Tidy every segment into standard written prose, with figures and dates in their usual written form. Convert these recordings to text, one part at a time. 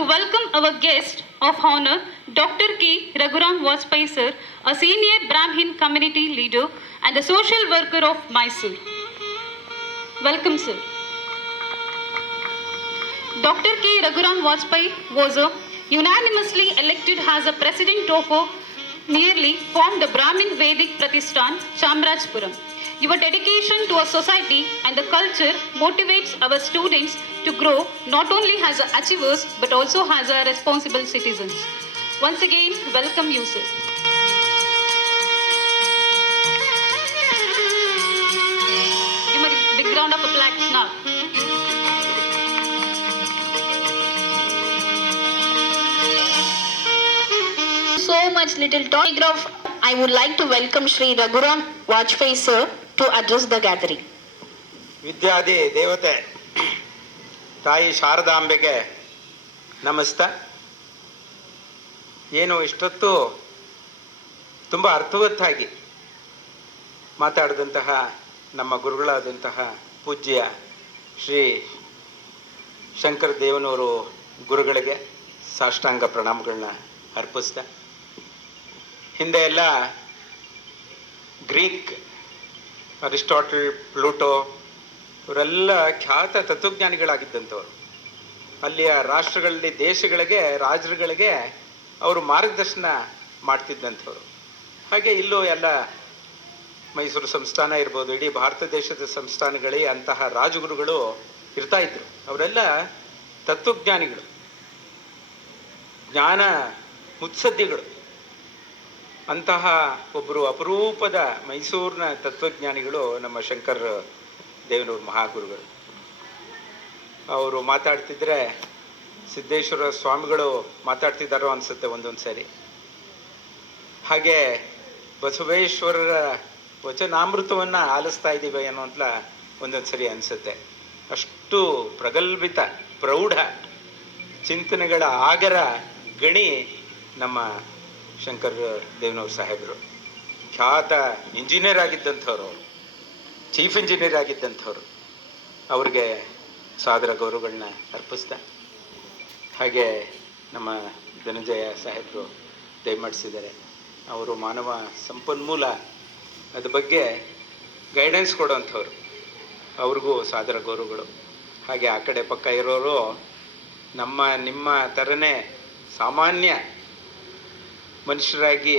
to welcome our guest of honor, Dr. K. Raghuram Vajpayee sir, a senior Brahmin community leader and a social worker of Mysore. Welcome, sir. Dr. K. Raghuram Vajpayee was unanimously elected as a president of a nearly formed Brahmin Vedic Pratishthan, Chamrajpuram. Your dedication to our society and the culture motivates our students to grow not only as achievers but also as responsible citizens. Once again, welcome you, sir. Give a big round of applause now. So much little telegraph. I would like to welcome Shri Raghuram Vajpayee sir to address the gathering. ವಿದ್ಯಾದಿ ದೇವತೆ ತಾಯಿ ಶಾರದಾಂಬೆಗೆ ನಮಸ್ತ. ಏನು ಇಷ್ಟೊತ್ತು ತುಂಬ ಅರ್ಥವತ್ತಾಗಿ ಮಾತಾಡಿದಂತಹ ನಮ್ಮ ಗುರುಗಳಾದಂತಹ ಪೂಜ್ಯ ಶ್ರೀ ಶಂಕರ ದೇವನವರು ಗುರುಗಳಿಗೆ ಸಾಷ್ಟಾಂಗ ಪ್ರಣಾಮಗಳನ್ನ ಅರ್ಪಿಸ್ತಾ, ಹಿಂದೆ ಎಲ್ಲ ಗ್ರೀಕ್, ಅರಿಸ್ಟಾಟಲ್, ಪ್ಲೂಟೋ ಇವರೆಲ್ಲ ಖ್ಯಾತ ತತ್ವಜ್ಞಾನಿಗಳಾಗಿದ್ದಂಥವ್ರು. ಅಲ್ಲಿಯ ರಾಷ್ಟ್ರಗಳಲ್ಲಿ, ದೇಶಗಳಿಗೆ, ರಾಜರುಗಳಿಗೆ ಅವರು ಮಾರ್ಗದರ್ಶನ ಮಾಡ್ತಿದ್ದಂಥವ್ರು. ಹಾಗೆ ಇಲ್ಲೂ ಎಲ್ಲ ಮೈಸೂರು ಸಂಸ್ಥಾನ ಇರ್ಬೋದು, ಇಡೀ ಭಾರತ ದೇಶದ ಸಂಸ್ಥಾನಗಳೇ ಅಂತಹ ರಾಜಗುರುಗಳು ಇರ್ತಾಯಿದ್ರು. ಅವರೆಲ್ಲ ತತ್ವಜ್ಞಾನಿಗಳು, ಜ್ಞಾನ ಮುತ್ಸದ್ದಿಗಳು. ಅಂತಹ ಒಬ್ಬರು ಅಪರೂಪದ ಮೈಸೂರಿನ ತತ್ವಜ್ಞಾನಿಗಳು ನಮ್ಮ ಶಂಕರ ದೇವನೂರು ಮಹಾಗುರುಗಳು. ಅವರು ಮಾತಾಡ್ತಿದ್ರೆ ಸಿದ್ದೇಶ್ವರ ಸ್ವಾಮಿಗಳು ಮಾತಾಡ್ತಿದ್ದಾರೋ ಅನಿಸುತ್ತೆ ಒಂದೊಂದು ಸರಿ. ಹಾಗೆ ಬಸವೇಶ್ವರರ ವಚನಾಮೃತವನ್ನು ಆಲಿಸ್ತಾ ಇದ್ದೀವಿ ಅನ್ನೋ ಅಂತ ಒಂದೊಂದು ಸರಿ ಅನಿಸುತ್ತೆ. ಅಷ್ಟು ಪ್ರಗಲ್ಭಿತ ಪ್ರೌಢ ಚಿಂತನೆಗಳ ಆಗರ ಗಣಿ ನಮ್ಮ ಶಂಕರ ದೇವನೂರು ಸಾಹೇಬರು. ಖ್ಯಾತ ಇಂಜಿನಿಯರ್ ಆಗಿದ್ದಂಥವ್ರು, ಅವರು ಚೀಫ್ ಇಂಜಿನಿಯರ್ ಆಗಿದ್ದಂಥವ್ರು. ಅವ್ರಿಗೆ ಸಾದರ ಗೌರವಗಳನ್ನ ಅರ್ಪಿಸ್ತಾ, ಹಾಗೆ ನಮ್ಮ ಧನಂಜಯ ಸಾಹೇಬರು ದಯಮಾಡಿಸಿದ್ದಾರೆ. ಅವರು ಮಾನವ ಸಂಪನ್ಮೂಲ ಅದ್ರ ಬಗ್ಗೆ ಗೈಡೆನ್ಸ್ ಕೊಡೋವಂಥವ್ರು. ಅವ್ರಿಗೂ ಸಾದರ ಗೌರವಗಳು. ಹಾಗೆ ಆ ಕಡೆ ಪಕ್ಕ ಇರೋರು ನಿಮ್ಮ ಥರನೇ ಸಾಮಾನ್ಯ ಮನುಷ್ಯರಾಗಿ,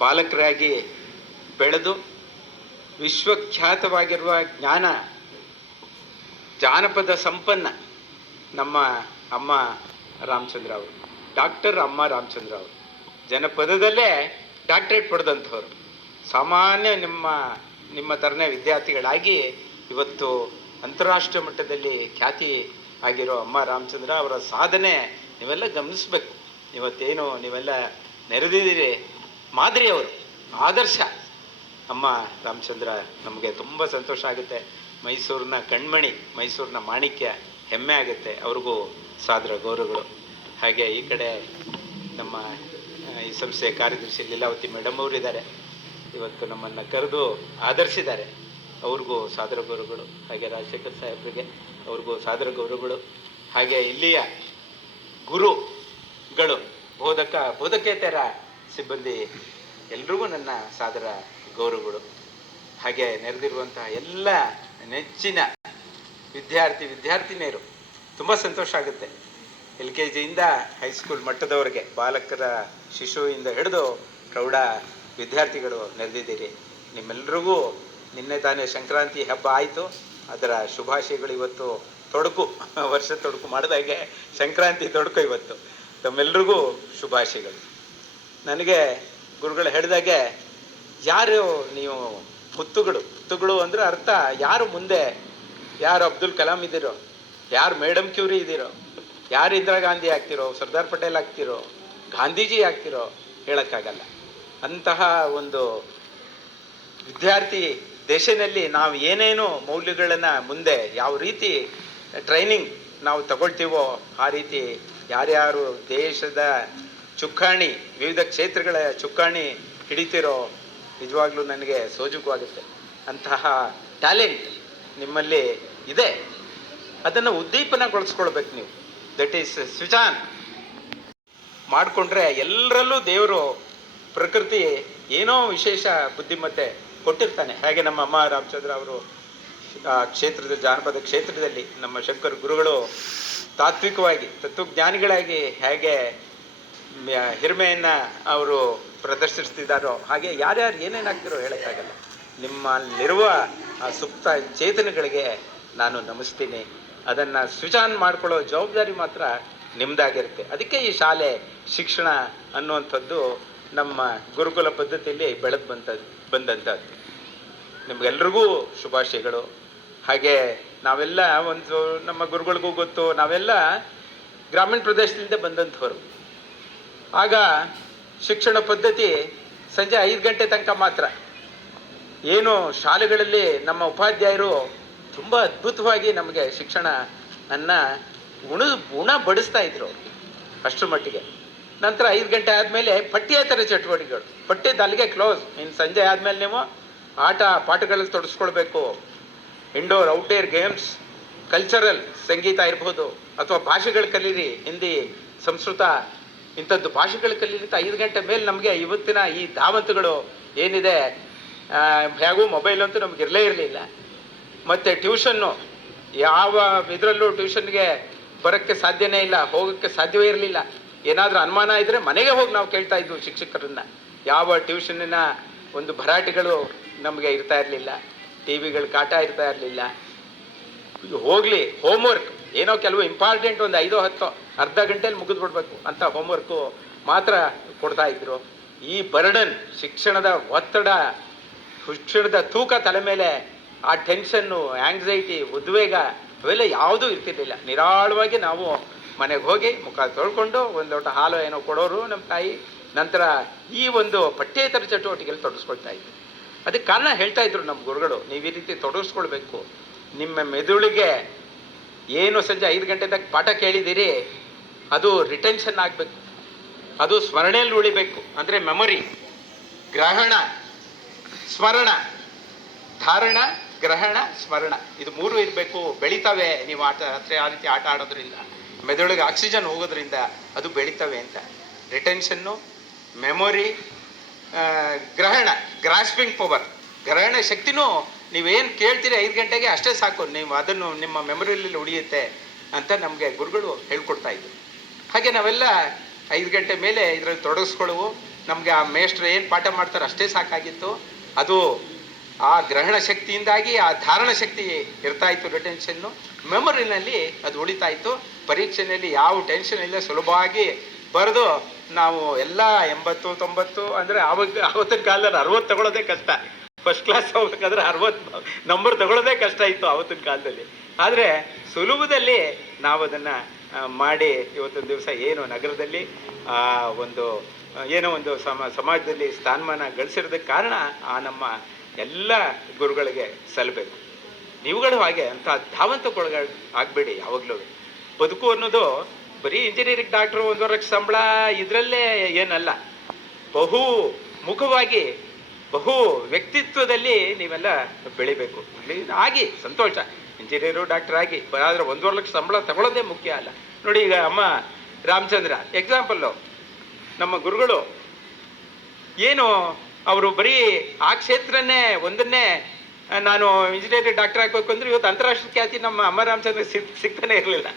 ಬಾಲಕರಾಗಿ ಬೆಳೆದು ವಿಶ್ವಖ್ಯಾತವಾಗಿರುವ ಜ್ಞಾನ ಜಾನಪದ ಸಂಪನ್ನ ನಮ್ಮ ಅಮ್ಮ ರಾಮಚಂದ್ರ ಅವರು, ಡಾಕ್ಟರ್ ಅಮ್ಮ ರಾಮಚಂದ್ರ ಅವರು. ಜನಪದದಲ್ಲೇ ಡಾಕ್ಟ್ರೇಟ್ ಪಡೆದಂಥವ್ರು. ಸಾಮಾನ್ಯ ನಿಮ್ಮ ಥರನೇ ವಿದ್ಯಾರ್ಥಿಗಳಾಗಿ ಇವತ್ತು ಅಂತಾರಾಷ್ಟ್ರೀಯ ಮಟ್ಟದಲ್ಲಿ ಖ್ಯಾತಿ ಆಗಿರೋ ಅಮ್ಮ ರಾಮಚಂದ್ರ ಅವರ ಸಾಧನೆ ನೀವೆಲ್ಲ ಗಮನಿಸಬೇಕು. ಇವತ್ತೇನು ನೀವೆಲ್ಲ ನೆರೆದಿದ್ದೀರಿ, ಮಾದರಿಯವರು, ಆದರ್ಶ ಅಮ್ಮ ರಾಮಚಂದ್ರ. ನಮಗೆ ತುಂಬ ಸಂತೋಷ ಆಗುತ್ತೆ. ಮೈಸೂರಿನ ಕಣ್ಮಣಿ, ಮೈಸೂರಿನ ಮಾಣಿಕ್ಯ, ಹೆಮ್ಮೆ ಆಗುತ್ತೆ. ಅವ್ರಿಗೂ ಸಾದರ ಗೌರವಗಳು. ಹಾಗೆ ಈ ಕಡೆ ನಮ್ಮ ಈ ಸಂಸ್ಥೆಯ ಕಾರ್ಯದರ್ಶಿ ಲೀಲಾವತಿ ಮೇಡಮ್ ಅವರು ಇದ್ದಾರೆ. ಇವತ್ತು ನಮ್ಮನ್ನು ಕರೆದು ಆದರಿಸಿದ್ದಾರೆ. ಅವ್ರಿಗೂ ಸಾದರ ಗೌರವಗಳು. ಹಾಗೆ ರಾಜಶೇಖರ್ ಸಾಹೇಬರಿಗೆ ಅವ್ರಿಗೂ ಸಾದರ ಗೌರವಗಳು. ಹಾಗೆ ಇಲ್ಲಿಯ ಗುರುಗಳು, ಬೋಧಕೇತರ ಸಿಬ್ಬಂದಿ ಎಲ್ರಿಗೂ ನನ್ನ ಸಾದರ ಗೌರವಗಳು. ಹಾಗೆ ನೆರೆದಿರುವಂತಹ ಎಲ್ಲ ನೆಚ್ಚಿನ ವಿದ್ಯಾರ್ಥಿನಿಯರು, ತುಂಬ ಸಂತೋಷ ಆಗುತ್ತೆ. LKGಯಿಂದ ಹೈಸ್ಕೂಲ್ ಮಟ್ಟದವರೆಗೆ, ಬಾಲಕರ ಶಿಶುವಿಂದ ಹಿಡಿದು ಪ್ರೌಢ ವಿದ್ಯಾರ್ಥಿಗಳು ನೆರೆದಿದ್ದೀರಿ. ನಿಮ್ಮೆಲ್ಲರಿಗೂ ನಿನ್ನೆ ತಾನೇ ಸಂಕ್ರಾಂತಿ ಹಬ್ಬ ಆಯಿತು. ಅದರ ಶುಭಾಶಯಗಳು. ಇವತ್ತು ತೊಡಕು, ವರ್ಷ ತೊಡಕು ಮಾಡಿದಾಗೆ ಸಂಕ್ರಾಂತಿ ತೊಡಕು ಇವತ್ತು. ತಮ್ಮೆಲ್ರಿಗೂ ಶುಭಾಶಯಗಳು. ನನಗೆ ಗುರುಗಳು ಹೇಳಿದಾಗೆ, ಯಾರು ನೀವು ಮುತ್ತುಗಳು ಅಂದರೆ ಅರ್ಥ ಯಾರು ಮುಂದೆ, ಯಾರು ಅಬ್ದುಲ್ ಕಲಾಂ ಇದ್ದೀರೋ, ಯಾರು ಮೇಡಮ್ ಕ್ಯೂರಿ ಇದ್ದೀರೋ, ಯಾರು ಇಂದಿರಾ ಗಾಂಧಿ ಆಗ್ತಿರೋ, ಸರ್ದಾರ್ ಪಟೇಲ್ ಆಗ್ತಿರೋ, ಗಾಂಧೀಜಿ ಆಗ್ತಿರೋ ಹೇಳೋಕ್ಕಾಗಲ್ಲ. ಅಂತಹ ಒಂದು ವಿದ್ಯಾರ್ಥಿ ದೇಶದಲ್ಲಿ ನಾವು ಏನೇನು ಮೌಲ್ಯಗಳನ್ನು ಮುಂದೆ ಯಾವ ರೀತಿ ಟ್ರೈನಿಂಗ್ ನಾವು ತಗೊಳ್ತೀವೋ ಆ ರೀತಿ ಯಾರ್ಯಾರು ದೇಶದ ಚುಕ್ಕಾಣಿ, ವಿವಿಧ ಕ್ಷೇತ್ರಗಳ ಚುಕ್ಕಾಣಿ ಹಿಡಿತಿರೋ ನಿಜವಾಗ್ಲೂ ನನಗೆ ಸೋಜುಕವಾಗುತ್ತೆ. ಅಂತಹ ಟ್ಯಾಲೆಂಟ್ ನಿಮ್ಮಲ್ಲಿ ಇದೆ. ಅದನ್ನು ಉದ್ದೀಪನಗೊಳಿಸ್ಕೊಳ್ಬೇಕು ನೀವು. ದಟ್ ಈಸ್ ಸ್ವಿಚ್ ಆನ್ ಮಾಡಿಕೊಂಡ್ರೆ ಎಲ್ಲರಲ್ಲೂ ದೇವರು ಪ್ರಕೃತಿ ಏನೋ ವಿಶೇಷ ಬುದ್ಧಿಮತ್ತೆ ಕೊಟ್ಟಿರ್ತಾನೆ. ಹಾಗೆ ನಮ್ಮ ಅಮ್ಮ ರಾಮಚಂದ್ರ ಅವರು ಕ್ಷೇತ್ರದ ಜಾನಪದ ಕ್ಷೇತ್ರದಲ್ಲಿ ನಮ್ಮ ಶಂಕರ ಗುರುಗಳು ತಾತ್ವಿಕವಾಗಿ ತತ್ವಜ್ಞಾನಿಗಳಾಗಿ ಹೇಗೆ ಹಿರಿಮೆಯನ್ನು ಅವರು ಪ್ರದರ್ಶಿಸ್ತಿದ್ದಾರೋ ಹಾಗೆ ಯಾರ್ಯಾರು ಏನೇನಾಗ್ತಿರೋ ಹೇಳೋಕ್ಕಾಗಲ್ಲ. ನಿಮ್ಮಲ್ಲಿರುವ ಆ ಸುಪ್ತ ಚೇತನಗಳಿಗೆ ನಾನು ನಮಿಸ್ತೀನಿ. ಅದನ್ನು ಸ್ವಿಚ್ ಆನ್ ಮಾಡ್ಕೊಳ್ಳೋ ಜವಾಬ್ದಾರಿ ಮಾತ್ರ ನಿಮ್ಮದಾಗಿರುತ್ತೆ. ಅದಕ್ಕೆ ಈ ಶಾಲೆ ಶಿಕ್ಷಣ ಅನ್ನುವಂಥದ್ದು ನಮ್ಮ ಗುರುಕುಲ ಪದ್ಧತಿಯಲ್ಲಿ ಬೆಳೆದು ಬಂದಂಥದ್ದು. ನಿಮಗೆಲ್ರಿಗೂ ಶುಭಾಶಯಗಳು. ಹಾಗೆ ನಾವೆಲ್ಲ ಒಂದು ನಮ್ಮ ಗುರುಗಳಿಗೂ ಗೊತ್ತು, ನಾವೆಲ್ಲ ಗ್ರಾಮೀಣ ಪ್ರದೇಶದಿಂದ ಬಂದಂಥವ್ರು. ಆಗ ಶಿಕ್ಷಣ ಪದ್ಧತಿ ಸಂಜೆ 5 ಗಂಟೆ ತನಕ ಮಾತ್ರ. ಏನು ಶಾಲೆಗಳಲ್ಲಿ ನಮ್ಮ ಉಪಾಧ್ಯಾಯರು ತುಂಬ ಅದ್ಭುತವಾಗಿ ನಮಗೆ ಶಿಕ್ಷಣವನ್ನು ಉಣಬಡಿಸ್ತಾ ಇದ್ರು ಅಷ್ಟರ ಮಟ್ಟಿಗೆ. ನಂತರ 5 ಗಂಟೆ ಆದಮೇಲೆ ಪಠ್ಯೇತರ ಚಟುವಟಿಕೆಗಳು, ಪಠ್ಯದ ಅಲ್ಲಿಗೆ ಕ್ಲೋಸ್. ಇನ್ನು ಸಂಜೆ ಆದಮೇಲೆ ನೀವು ಆಟ ಪಾಠಗಳಲ್ಲಿ ತೊಡಸ್ಕೊಳ್ಬೇಕು. ಇಂಡೋರ್ ಔಟ್ಡೋರ್ ಗೇಮ್ಸ್, ಕಲ್ಚರಲ್ ಸಂಗೀತ ಇರ್ಬೋದು ಅಥವಾ ಭಾಷೆಗಳು ಕಲೀರಿ, ಹಿಂದಿ ಸಂಸ್ಕೃತ ಇಂಥದ್ದು ಭಾಷೆಗಳು ಕಲೀರಿ ಅಂತ 5 ಗಂಟೆ ಮೇಲೆ ನಮಗೆ ಇವತ್ತಿನ ಈ ಧಾವಂತಗಳು ಏನಿದೆ, ಹೇಗೂ ಮೊಬೈಲ್ ಅಂತೂ ನಮ್ಗೆ ಇರಲೇ ಇರಲಿಲ್ಲ. ಮತ್ತು ಟ್ಯೂಷನ್ನು ಯಾವ ಇದರಲ್ಲೂ ಟ್ಯೂಷನ್ಗೆ ಬರೋಕ್ಕೆ ಸಾಧ್ಯನೇ ಇಲ್ಲ, ಹೋಗೋಕ್ಕೆ ಸಾಧ್ಯವೇ ಇರಲಿಲ್ಲ. ಏನಾದರೂ ಅನುಮಾನ ಇದ್ದರೆ ಮನೆಗೆ ಹೋಗಿ ನಾವು ಕೇಳ್ತಾ ಇದ್ವು ಶಿಕ್ಷಕರನ್ನ. ಯಾವ ಟ್ಯೂಷನ್ನಿನ ಒಂದು ಭರಾಟೆಗಳು ನಮಗೆ ಇರ್ತಾ ಇರಲಿಲ್ಲ, ಟಿ ವಿಗಳು ಕಾಟ ಇರ್ತಾ ಇರಲಿಲ್ಲ. ಹೋಗಲಿ ಹೋಮ್ವರ್ಕ್ ಏನೋ ಕೆಲವು ಇಂಪಾರ್ಟೆಂಟ್ ಒಂದು 5-10 ಅರ್ಧ ಗಂಟೆಯಲ್ಲಿ ಮುಗಿದ್ಬಿಡ್ಬೇಕು ಅಂತ ಹೋಮ್ವರ್ಕು ಮಾತ್ರ ಕೊಡ್ತಾ ಇದ್ರು. ಈ ಬರ್ಡನ್, ಶಿಕ್ಷಣದ ಒತ್ತಡ, ಶಿಕ್ಷಣದ ತೂಕ ತಲೆ ಮೇಲೆ, ಆ ಟೆನ್ಷನ್ನು, ಆ್ಯಂಗ್ಸೈಟಿ, ಉದ್ವೇಗ ಅವೆಲ್ಲ ಯಾವುದೂ ಇರ್ತಿರ್ಲಿಲ್ಲ. ನಿರಾಳವಾಗಿ ನಾವು ಮನೆಗೆ ಹೋಗಿ ಮುಖ ತೊಳ್ಕೊಂಡು ಒಂದು ಲೋಟ ಹಾಲು ಏನೋ ಕೊಡೋರು ನಮ್ಮ ತಾಯಿ. ನಂತರ ಈ ಒಂದು ಪಠ್ಯೇತರ ಚಟುವಟಿಕೆಯಲ್ಲಿ ತೊಡಗಿಸ್ಕೊಳ್ತಾ ಇದ್ವಿ. ಅದಕ್ಕೆ ಕಾರಣ ಹೇಳ್ತಾ ಇದ್ರು ನಮ್ಮ ಗುರುಗಳು, ನೀವು ಈ ರೀತಿ ತೊಡಗಿಸ್ಕೊಳ್ಬೇಕು. ನಿಮ್ಮ ಮೆದುಳಿಗೆ ಏನು ಸಂಜೆ 5 ಗಂಟೆ ತನಕ ಪಾಠ ಕೇಳಿದ್ದೀರಿ ಅದು ರಿಟೆನ್ಷನ್ ಆಗಬೇಕು, ಅದು ಸ್ಮರಣೆಯಲ್ಲಿ ಉಳಿಬೇಕು. ಅಂದರೆ ಮೆಮೊರಿ, ಗ್ರಹಣ, ಸ್ಮರಣ, ಧಾರಣ, ಗ್ರಹಣ, ಸ್ಮರಣ, ಇದು 3 ಇರಬೇಕು. ಬೆಳಿತವೆ ನೀವು ಆ ರೀತಿ ಆಟ ಆಡೋದ್ರಿಂದ, ಮೆದುಳಿಗೆ ಆಕ್ಸಿಜನ್ ಹೋಗೋದ್ರಿಂದ ಅದು ಬೆಳಿತವೆ ಅಂತ. ರಿಟೆನ್ಷನ್ನು, ಮೆಮೊರಿ, ಗ್ರಹಣ, ಗ್ರಾಸ್ಪಿಂಗ್ ಪವರ್, ಗ್ರಹಣ ಶಕ್ತಿನೂ ನೀವೇನು ಕೇಳ್ತೀರಿ 5 ಗಂಟೆಗೆ ಅಷ್ಟೇ ಸಾಕು, ನೀವು ಅದನ್ನು ನಿಮ್ಮ ಮೆಮೊರಿಯಲ್ಲಿ ಉಳಿಯುತ್ತೆ ಅಂತ ನಮಗೆ ಗುರುಗಳು ಹೇಳ್ಕೊಡ್ತಾ ಇದ್ರು. ಹಾಗೆ ನಾವೆಲ್ಲ 5 ಗಂಟೆ ಮೇಲೆ ಇದರಲ್ಲಿ ತೊಡಗಿಸ್ಕೊಳ್ಳುವು. ನಮಗೆ ಆ ಮೇಷ್ಟ್ರು ಏನು ಪಾಠ ಮಾಡ್ತಾರೆ ಅಷ್ಟೇ ಸಾಕಾಗಿತ್ತು. ಅದು ಆ ಗ್ರಹಣ ಶಕ್ತಿಯಿಂದಾಗಿ ಆ ಧಾರಣ ಶಕ್ತಿ ಇರ್ತಾ ಇತ್ತು, ರಿಟೆನ್ಷನ್ನು. ಮೆಮೊರಿನಲ್ಲಿ ಅದು ಉಳಿತಾ ಇತ್ತು. ಪರೀಕ್ಷೆಯಲ್ಲಿ ಯಾವ ಟೆನ್ಷನ್ ಇಲ್ಲ, ಸುಲಭವಾಗಿ ಬರೆದು ನಾವು ಎಲ್ಲ 80-90 ಅಂದರೆ ಆವತ್ತಿನ ಕಾಲದಲ್ಲಿ 60 ತಗೊಳ್ಳೋದೇ ಕಷ್ಟ. ಫಸ್ಟ್ ಕ್ಲಾಸ್ ಹೋಗ್ಬೇಕಾದ್ರೆ 60 ನಂಬರ್ ತಗೊಳ್ಳೋದೇ ಕಷ್ಟ ಇತ್ತು ಆವತ್ತಿನ ಕಾಲದಲ್ಲಿ. ಆದರೆ ಸುಲಭದಲ್ಲಿ ನಾವು ಅದನ್ನು ಮಾಡಿ ಇವತ್ತೊಂದು ದಿವಸ ಏನು ನಗರದಲ್ಲಿ ಒಂದು ಏನೋ ಒಂದು ಸಮಾಜದಲ್ಲಿ ಸ್ಥಾನಮಾನ ಗಳಿಸಿರೋದಕ್ಕೆ ಕಾರಣ ಆ ನಮ್ಮ ಎಲ್ಲ ಗುರುಗಳಿಗೆ ಸಲ್ಲಬೇಕು. ನೀವುಗಳು ಹಾಗೆ ಅಂತ ಧಾವಂತಕ್ಕೊಳಗ ಆಗಬೇಡಿ. ಯಾವಾಗಲೂ ಬದುಕು ಅನ್ನೋದು ಬರೀ ಇಂಜಿನಿಯರಿಂಗ್ ಡಾಕ್ಟ್ರು 1.5 ಲಕ್ಷ ಸಂಬಳ ಇದರಲ್ಲೇ ಏನಲ್ಲ. ಬಹು ಮುಖವಾಗಿ, ಬಹು ವ್ಯಕ್ತಿತ್ವದಲ್ಲಿ ನೀವೆಲ್ಲ ಬೆಳಿಬೇಕು. ಆಗಿ ಸಂತೋಷ, ಇಂಜಿನಿಯರು ಡಾಕ್ಟರ್ ಆಗಿ, ಆದರೆ 1.5 ಲಕ್ಷ ಸಂಬಳ ತಗೊಳ್ಳೋದೇ ಮುಖ್ಯ ಅಲ್ಲ. ನೋಡಿ, ಈಗ ಅಮ್ಮ ರಾಮಚಂದ್ರ ಎಕ್ಸಾಂಪಲ್ಲು, ನಮ್ಮ ಗುರುಗಳು ಏನು ಅವರು ಬರೀ ಆ ಕ್ಷೇತ್ರನೇ ಒಂದನ್ನೇ ನಾನು ಇಂಜಿನಿಯರಿಂಗ್ ಡಾಕ್ಟರ್ ಆಗಬೇಕು ಅಂದರೆ ಇವತ್ತು ಅಂತಾರಾಷ್ಟ್ರೀಯ ಖ್ಯಾತಿ ನಮ್ಮ ಅಮ್ಮ ರಾಮಚಂದ್ರ ಸಿಗ್ತಾನೆ ಇರಲಿಲ್ಲ.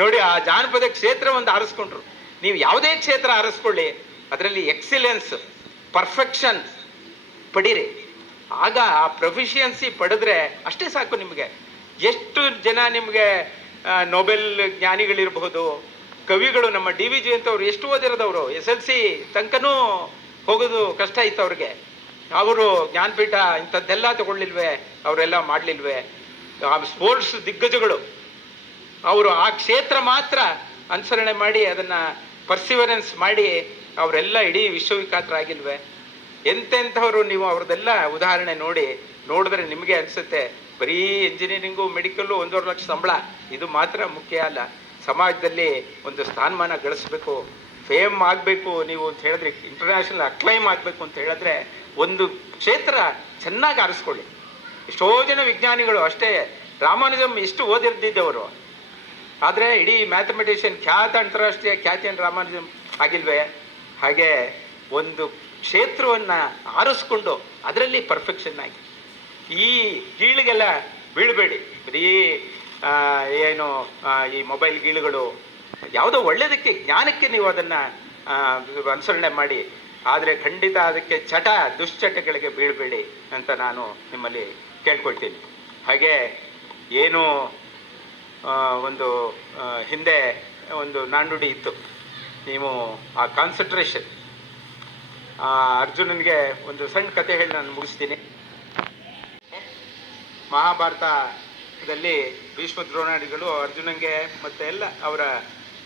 ನೋಡಿ, ಆ ಜಾನಪದ ಕ್ಷೇತ್ರ ಒಂದು ಆರಿಸ್ಕೊಂಡ್ರು. ನೀವು ಯಾವುದೇ ಕ್ಷೇತ್ರ ಆರಿಸ್ಕೊಳ್ಳಿ, ಅದರಲ್ಲಿ ಎಕ್ಸಿಲೆನ್ಸ್, ಪರ್ಫೆಕ್ಷನ್ ಪಡೀರಿ. ಆಗ ಆ ಪ್ರೊಫಿಷಿಯನ್ಸಿ ಪಡೆದ್ರೆ ಅಷ್ಟೇ ಸಾಕು ನಿಮಗೆ. ಎಷ್ಟು ಜನ ನಿಮಗೆ ನೊಬೆಲ್ ಜ್ಞಾನಿಗಳಿರಬಹುದು, ಕವಿಗಳು, ನಮ್ಮ DVG ಅಂತವ್ರು ಎಷ್ಟು ಓದಿರೋದವರು, SLC ತನಕನೂ ಹೋಗೋದು ಕಷ್ಟ ಇತ್ತು ಅವ್ರಿಗೆ. ಅವರು ಜ್ಞಾನಪೀಠ ಇಂಥದ್ದೆಲ್ಲ ತಗೊಳ್ಳಿಲ್ವೇ, ಅವರೆಲ್ಲ ಮಾಡಲಿಲ್ವೇ. ಆ ಸ್ಪೋರ್ಟ್ಸ್ ದಿಗ್ಗಜಗಳು ಅವರು ಆ ಕ್ಷೇತ್ರ ಮಾತ್ರ ಅನುಸರಣೆ ಮಾಡಿ ಅದನ್ನು ಪರ್ಸಿವರೆನ್ಸ್ ಮಾಡಿ ಅವರೆಲ್ಲ ಇಡೀ ವಿಶ್ವವಿಖ್ಯಾತರಾಗಿಲ್ವೇ. ಎಂತೆಂಥವ್ರು ನೀವು ಅವ್ರದ್ದೆಲ್ಲ ಉದಾಹರಣೆ ನೋಡಿದ್ರೆ ನಿಮಗೆ ಅನಿಸುತ್ತೆ ಬರೀ ಇಂಜಿನಿಯರಿಂಗು ಮೆಡಿಕಲ್ಲು 1.5 ಲಕ್ಷ ಸಂಬಳ ಇದು ಮಾತ್ರ ಮುಖ್ಯ ಅಲ್ಲ. ಸಮಾಜದಲ್ಲಿ ಒಂದು ಸ್ಥಾನಮಾನ ಗಳಿಸ್ಬೇಕು, ಫೇಮ್ ಆಗಬೇಕು ನೀವು ಅಂತ ಹೇಳಿದ್ರೆ, ಇಂಟರ್ನ್ಯಾಷನಲ್ ಅಕ್ಲೈಮ್ ಆಗಬೇಕು ಅಂತ ಹೇಳಿದ್ರೆ ಒಂದು ಕ್ಷೇತ್ರ ಚೆನ್ನಾಗಿ ಆರಿಸ್ಕೊಳ್ಳಿ. ಎಷ್ಟೋ ಜನ ವಿಜ್ಞಾನಿಗಳು ಅಷ್ಟೇ, ರಾಮಾನುಜಮ್ ಎಷ್ಟು ಓದಿರ್ದಿದ್ದವರು ಆದರೆ ಇಡೀ ಮ್ಯಾಥಮೆಟಿಷಿಯನ್ ಖ್ಯಾತ ಅಂತಾರಾಷ್ಟ್ರೀಯ ಖ್ಯಾತಿಯನ್ನು ರಾಮಾನುಜನ್ ಆಗಿಲ್ವೇ? ಹಾಗೆ ಒಂದು ಕ್ಷೇತ್ರವನ್ನು ಆರಿಸ್ಕೊಂಡು ಅದರಲ್ಲಿ ಪರ್ಫೆಕ್ಷನ್ ಆಗಿ ಈ ಗೀಳಿಗೆಲ್ಲ ಬೀಳಬೇಡಿ. ಬರೀ ಏನು ಈ ಮೊಬೈಲ್ ಗೀಳುಗಳು ಯಾವುದೋ ಒಳ್ಳೆಯದಕ್ಕೆ ಜ್ಞಾನಕ್ಕೆ ನೀವು ಅದನ್ನು ಅನುಸರಣೆ ಮಾಡಿ, ಆದರೆ ಖಂಡಿತ ಅದಕ್ಕೆ ದುಶ್ಚಟಗಳಿಗೆ ಬೀಳಬೇಡಿ ಅಂತ ನಾನು ನಿಮ್ಮಲ್ಲಿ ಕೇಳ್ಕೊಳ್ತೀನಿ. ಹಾಗೆ ಏನು ಒಂದು ಹಿಂದೆ ಒಂದು ನಾಣ್ಣುಡಿ ಇತ್ತು, ನೀವು ಆ ಕಾನ್ಸಂಟ್ರೇಷನ್. ಅರ್ಜುನನಿಗೆ ಒಂದು ಸಣ್ಣ ಕತೆ ಹೇಳಿ ನಾನು ಮುಗಿಸ್ತೀನಿ. ಮಹಾಭಾರತದಲ್ಲಿ ಭೀಷ್ಮ ದ್ರೋಣಾದಿಗಳು ಅರ್ಜುನನಿಗೆ ಮತ್ತು ಎಲ್ಲ ಅವರ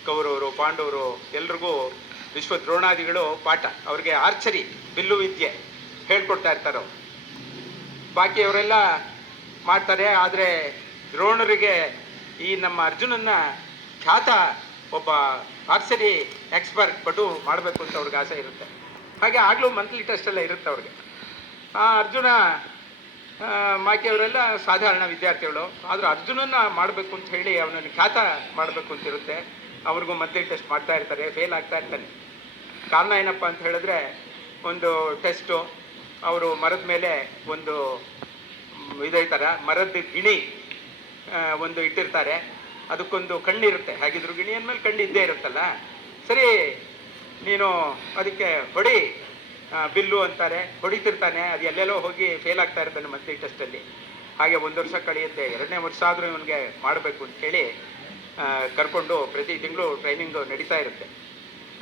ಕೌರವರು ಪಾಂಡವರು ಎಲ್ರಿಗೂ ಭೀಷ್ಮ ದ್ರೋಣಾದಿಗಳು ಪಾಠ, ಅವ್ರಿಗೆ ಆರ್ಚರಿ ಬಿಲ್ಲು ವಿದ್ಯೆ ಹೇಳ್ಕೊಡ್ತಾ ಇರ್ತಾರೆ. ಬಾಕಿಯವರೆಲ್ಲ ಮಾಡ್ತಾರೆ. ಆದರೆ ದ್ರೋಣರಿಗೆ ಈ ನಮ್ಮ ಅರ್ಜುನನ್ನ ಖ್ಯಾತ ಒಬ್ಬ ಆರ್ಚರಿ ಎಕ್ಸ್ಪರ್ಟ್ ಪಟು ಮಾಡಬೇಕು ಅಂತ ಅವ್ರಿಗೆ ಆಸೆ ಇರುತ್ತೆ. ಹಾಗೆ ಆಗಲೂ ಮಂತ್ಲಿ ಟೆಸ್ಟ್ ಎಲ್ಲ ಇರುತ್ತೆ ಅವ್ರಿಗೆ. ಅರ್ಜುನ ಬಾಕಿಯವರೆಲ್ಲ ಸಾಧಾರಣ ವಿದ್ಯಾರ್ಥಿಗಳು, ಆದರೂ ಅರ್ಜುನನ್ನ ಮಾಡಬೇಕು ಅಂತ ಹೇಳಿ ಅವನನ್ನು ಖ್ಯಾತ ಮಾಡಬೇಕು ಅಂತಿರುತ್ತೆ. ಅವ್ರಿಗೂ ಮಂತ್ಲಿ ಟೆಸ್ಟ್ ಮಾಡ್ತಾ ಇರ್ತಾರೆ, ಫೇಲ್ ಆಗ್ತಾ ಇರ್ತಾನೆ. ಕಾರಣ ಏನಪ್ಪ ಅಂತ ಹೇಳಿದ್ರೆ, ಒಂದು ಟೆಸ್ಟು ಅವರು ಮರದ ಮೇಲೆ ಒಂದು ಇದೈತರ ಮರದ ಗಿಣಿ ಒಂದು ಇಟ್ಟಿರ್ತಾರೆ, ಅದಕ್ಕೊಂದು ಕಣ್ಣಿರುತ್ತೆ. ಹಾಗಿದ್ರು ಗಿಣಿ ಅಂದಮೇಲೆ ಕಣ್ಣು ಇದ್ದೇ ಇರುತ್ತಲ್ಲ. ಸರಿ, ನೀನು ಅದಕ್ಕೆ ಹೊಡಿ ಬಿಲ್ಲು ಅಂತಾರೆ, ಹೊಡಿತಿರ್ತಾನೆ. ಅದು ಎಲ್ಲೆಲ್ಲೋ ಹೋಗಿ ಫೇಲ್ ಆಗ್ತಾ ಇರ್ತಾನೆ ಮಂತ್ಲಿ ಟೆಸ್ಟಲ್ಲಿ. ಹಾಗೆ 1 ವರ್ಷ ಕಳೆಯುತ್ತೆ. 2ನೇ ವರ್ಷ ಆದರೂ ಇವನಿಗೆ ಮಾಡಬೇಕು ಅಂತ ಹೇಳಿ ಕರ್ಕೊಂಡು ಪ್ರತಿ ತಿಂಗಳು ಟ್ರೈನಿಂಗು ನಡೀತಾ ಇರುತ್ತೆ.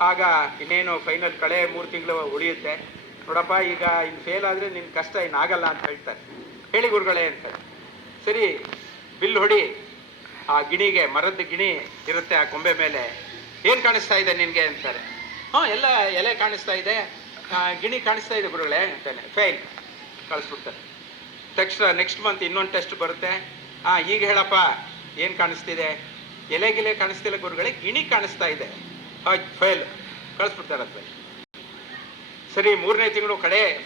ಆಗ ಇನ್ನೇನು ಫೈನಲ್ 3 ತಿಂಗಳು ಉಳಿಯುತ್ತೆ. ನೋಡಪ್ಪ, ಈಗ ಇನ್ನು ಫೇಲ್ ಆದರೆ ನಿನ್ನ ಕಷ್ಟ ಇನ್ನಾಗಲ್ಲ ಅಂತ ಹೇಳ್ತಾರೆ. ಹೇಳಿ ಗುರುಗಳೇ ಅಂತಾರೆ. ಸರಿ, ಬಿಲ್ ಹೊಡಿ. ಆ ಗಿಣಿಗೆ, ಮರದ ಗಿಣಿ ಇರುತ್ತೆ ಆ ಕೊಂಬೆ ಮೇಲೆ, ಏನು ಕಾಣಿಸ್ತಾ ಇದೆ ನಿನಗೆ ಅಂತಾರೆ. ಎಲ್ಲ ಎಲೆ ಕಾಣಿಸ್ತಾ ಇದೆ, ಗಿಣಿ ಕಾಣಿಸ್ತಾ ಇದೆ ಗುರುಗಳೇ ಅಂತಾನೆ. ಫೇಲ್, ಕಳಿಸ್ಬಿಡ್ತಾರೆ. ತಕ್ಷಣ ನೆಕ್ಸ್ಟ್ ಮಂತ್ ಇನ್ನೊಂದು ಟೆಸ್ಟ್ ಬರುತ್ತೆ. ಈಗ ಹೇಳಪ್ಪ, ಏನು ಕಾಣಿಸ್ತಿದೆ? ಎಲೆ ಕಾಣಿಸ್ತಿಲ್ಲ ಗುರುಗಳೇ, ಗಿಣಿ ಕಾಣಿಸ್ತಾ ಇದೆ. ಫೇಲ್, ಕಳಿಸ್ಬಿಡ್ತಾರೆ. ಸರಿ, 3ನೇ ತಿಂಗಳು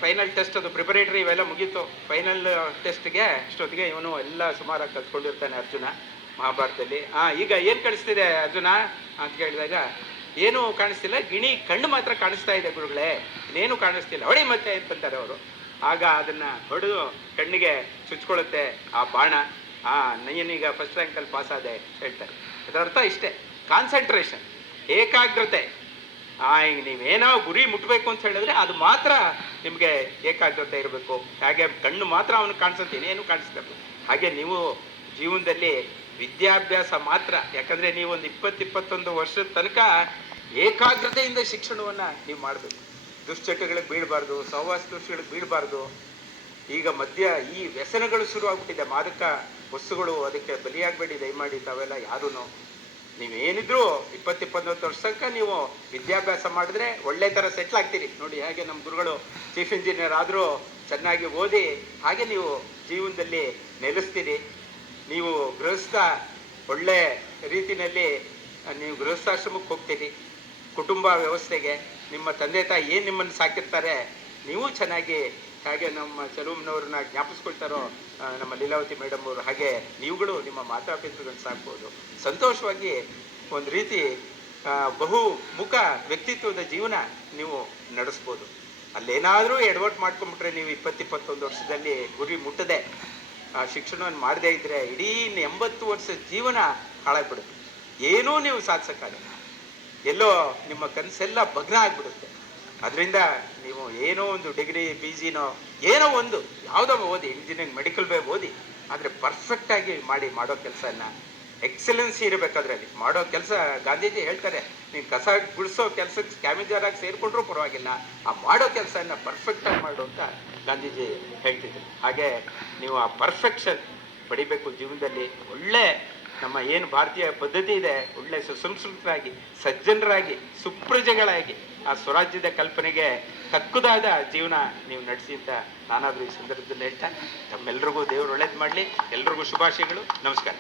ಫೈನಲ್ ಟೆಸ್ಟ್, ಅದು ಪ್ರಿಪರೇಟರಿ ಇವೆಲ್ಲ ಮುಗೀತು. ಫೈನಲ್ ಟೆಸ್ಟ್ಗೆ ಇಷ್ಟೊತ್ತಿಗೆ ಇವನು ಎಲ್ಲ ಸುಮಾರಾಗಿ ಕಲ್ತ್ಕೊಂಡಿರ್ತಾನೆ ಅರ್ಜುನ ಮಹಾಭಾರತದಲ್ಲಿ. ಈಗ ಏನು ಕಾಣಿಸ್ತಿದೆ ಅರ್ಜುನ ಅಂತ ಕೇಳಿದಾಗ, ಏನೂ ಕಾಣಿಸ್ತಿಲ್ಲ, ಗಿಣಿ ಕಣ್ಣು ಮಾತ್ರ ಕಾಣಿಸ್ತಾ ಇದೆ ಗುರುಗಳೇ, ಇನ್ನೇನು ಕಾಣಿಸ್ತಿಲ್ಲ, ಹೊಡಿ ಮತ್ತೆ ಅಂತಂತಾರೆ ಅವರು. ಆಗ ಅದನ್ನು ಹೊಡೆದು ಕಣ್ಣಿಗೆ ಚುಚ್ಕೊಳ್ಳುತ್ತೆ ಆ ಬಾಣ. ನೀನೀಗ ಫಸ್ಟ್ ರ್ಯಾಂಕಲ್ಲಿ ಪಾಸ್ ಆದೆ ಹೇಳ್ತಾರೆ. ಅದರ ಅರ್ಥ ಇಷ್ಟೇ, ಕಾನ್ಸಂಟ್ರೇಷನ್, ಏಕಾಗ್ರತೆ. ಈಗ ನೀವೇನೋ ಗುರಿ ಮುಟ್ಟಬೇಕು ಅಂತ ಹೇಳಿದ್ರೆ ಅದು ಮಾತ್ರ ನಿಮಗೆ ಏಕಾಗ್ರತೆ ಇರಬೇಕು. ಹಾಗೆ ಕಣ್ಣು ಮಾತ್ರ ಅವನಿಗೆ ಕಾಣಿಸುತ್ತೆ, ಇನ್ನೇನು ಕಾಣಿಸ್ತಾರೆ. ಹಾಗೆ ನೀವು ಜೀವನದಲ್ಲಿ ವಿದ್ಯಾಭ್ಯಾಸ ಮಾತ್ರ, ಯಾಕಂದರೆ ನೀವು ಒಂದು 20-21 ವರ್ಷದ ತನಕ ಏಕಾಗ್ರತೆಯಿಂದ ಶಿಕ್ಷಣವನ್ನು ನೀವು ಮಾಡಬೇಕು. ದುಶ್ಚಟಗಳಿಗೆ ಬೀಳಬಾರ್ದು, ಸಹವಾಸ ದೋಷಗಳಿಗೆ ಬೀಳಬಾರ್ದು. ಈಗ ಈ ವ್ಯಸನಗಳು ಶುರುವಾಗ್ಬಿಟ್ಟಿದೆ, ಮಾದಕ ವಸ್ತುಗಳು, ಅದಕ್ಕೆ ಬಲಿಯಾಗಬೇಡಿ ದಯಮಾಡಿ ತಾವೆಲ್ಲ ಯಾರೂ. ನೀವೇನಿದ್ರು 20-21 ವರ್ಷ ತನಕ ನೀವು ವಿದ್ಯಾಭ್ಯಾಸ ಮಾಡಿದ್ರೆ ಒಳ್ಳೆ ಥರ ಸೆಟ್ಲ್ ಆಗ್ತೀರಿ. ನೋಡಿ, ಹಾಗೆ ನಮ್ಮ ಗುರುಗಳು ಚೀಫ್ ಇಂಜಿನಿಯರ್ ಆದರೂ ಚೆನ್ನಾಗಿ ಓದಿ ಹಾಗೆ ನೀವು ಜೀವನದಲ್ಲಿ ನೆಲೆಸ್ತೀರಿ. ನೀವು ಒಳ್ಳೆ ರೀತಿಯಲ್ಲಿ ನೀವು ಗೃಹಸ್ಥಾಶ್ರಮಕ್ಕೆ ಹೋಗ್ತೀರಿ, ಕುಟುಂಬ ವ್ಯವಸ್ಥೆಗೆ. ನಿಮ್ಮ ತಂದೆ ತಾಯಿ ಏನು ನಿಮ್ಮನ್ನು ಸಾಕಿರ್ತಾರೆ, ನೀವು ಚೆನ್ನಾಗಿ ಹಾಗೆ ನಮ್ಮ ಚೆಲುವಮ್ಮನವ್ರನ್ನ ಜ್ಞಾಪಿಸ್ಕೊಳ್ತಾರೋ ನಮ್ಮ ಲೀಲಾವತಿ ಮೇಡಮ್ ಅವರು, ಹಾಗೆ ನೀವುಗಳು ನಿಮ್ಮ ಮಾತಾಪಿತೃಗಳನ್ನ ಸಾಕ್ಬೋದು. ಸಂತೋಷವಾಗಿ ಒಂದು ರೀತಿ ಬಹುಮುಖ ವ್ಯಕ್ತಿತ್ವದ ಜೀವನ ನೀವು ನಡೆಸ್ಬೋದು. ಅಲ್ಲೇನಾದರೂ ಎಡವಟ್ಟು ಮಾಡ್ಕೊಂಡ್ಬಿಟ್ರೆ ನೀವು 20-21 ವರ್ಷದಲ್ಲಿ ಗುರಿ ಮುಟ್ಟದೆ ಆ ಶಿಕ್ಷಣವನ್ನು ಮಾಡದೇ ಇದ್ದರೆ ಇಡೀ 80 ವರ್ಷದ ಜೀವನ ಹಾಳಾಗ್ಬಿಡುತ್ತೆ. ಏನೂ ನೀವು ಸಾಧಿಸೋಕ್ಕಾಗಲ್ಲ. ಎಲ್ಲೋ ನಿಮ್ಮ ಕನಸೆಲ್ಲ ಭಗ್ನ ಆಗಿಬಿಡುತ್ತೆ. ಅದರಿಂದ ನೀವು ಏನೋ ಒಂದು ಡಿಗ್ರಿ PGನೋ ಏನೋ ಒಂದು ಯಾವುದೋ ಓದಿ, ಇಂಜಿನಿಯರಿಂಗ್ ಮೆಡಿಕಲ್ ಓದಿ, ಆದರೆ ಪರ್ಫೆಕ್ಟಾಗಿ ಮಾಡೋ ಕೆಲಸನ ಎಕ್ಸಲೆನ್ಸಿ ಇರಬೇಕು. ಅದರಲ್ಲಿ ಮಾಡೋ ಕೆಲಸ, ಗಾಂಧೀಜಿ ಹೇಳ್ತಾರೆ, ನೀನು ಕಸ ಗುಡಿಸೋ ಕೆಲಸಕ್ಕೆ ಸ್ಕ್ಯಾಮಿಜರಾಗಿ ಸೇರಿಕೊಂಡ್ರೂ ಪರವಾಗಿಲ್ಲ, ಆ ಮಾಡೋ ಕೆಲಸನ ಪರ್ಫೆಕ್ಟಾಗಿ ಮಾಡು ಅಂತ ಗಾಂಧೀಜಿ ಹೇಳ್ತಿದ್ರು. ಹಾಗೆ ನೀವು ಆ ಪರ್ಫೆಕ್ಷನ್ ಪಡಿಬೇಕು ಜೀವನದಲ್ಲಿ. ಒಳ್ಳೆ ನಮ್ಮ ಏನು ಭಾರತೀಯ ಪದ್ಧತಿ ಇದೆ, ಒಳ್ಳೆ ಸುಸಂಸ್ಕೃತರಾಗಿ, ಸಜ್ಜನರಾಗಿ, ಸುಪ್ರಜೆಗಳಾಗಿ ಆ ಸ್ವರಾಜ್ಯದ ಕಲ್ಪನೆಗೆ ತಕ್ಕುದಾದ ಜೀವನ ನೀವು ನಡೆಸಿ ಅಂತ ನಾನಾದರೂ ಈ ಸಂದರ್ಭದಲ್ಲಿ ಹೇಳ್ತಾ, ತಮ್ಮೆಲ್ಲರಿಗೂ ದೇವರು ಒಳ್ಳೇದು ಮಾಡಲಿ. ಎಲ್ರಿಗೂ ಶುಭಾಶಯಗಳು. ನಮಸ್ಕಾರ.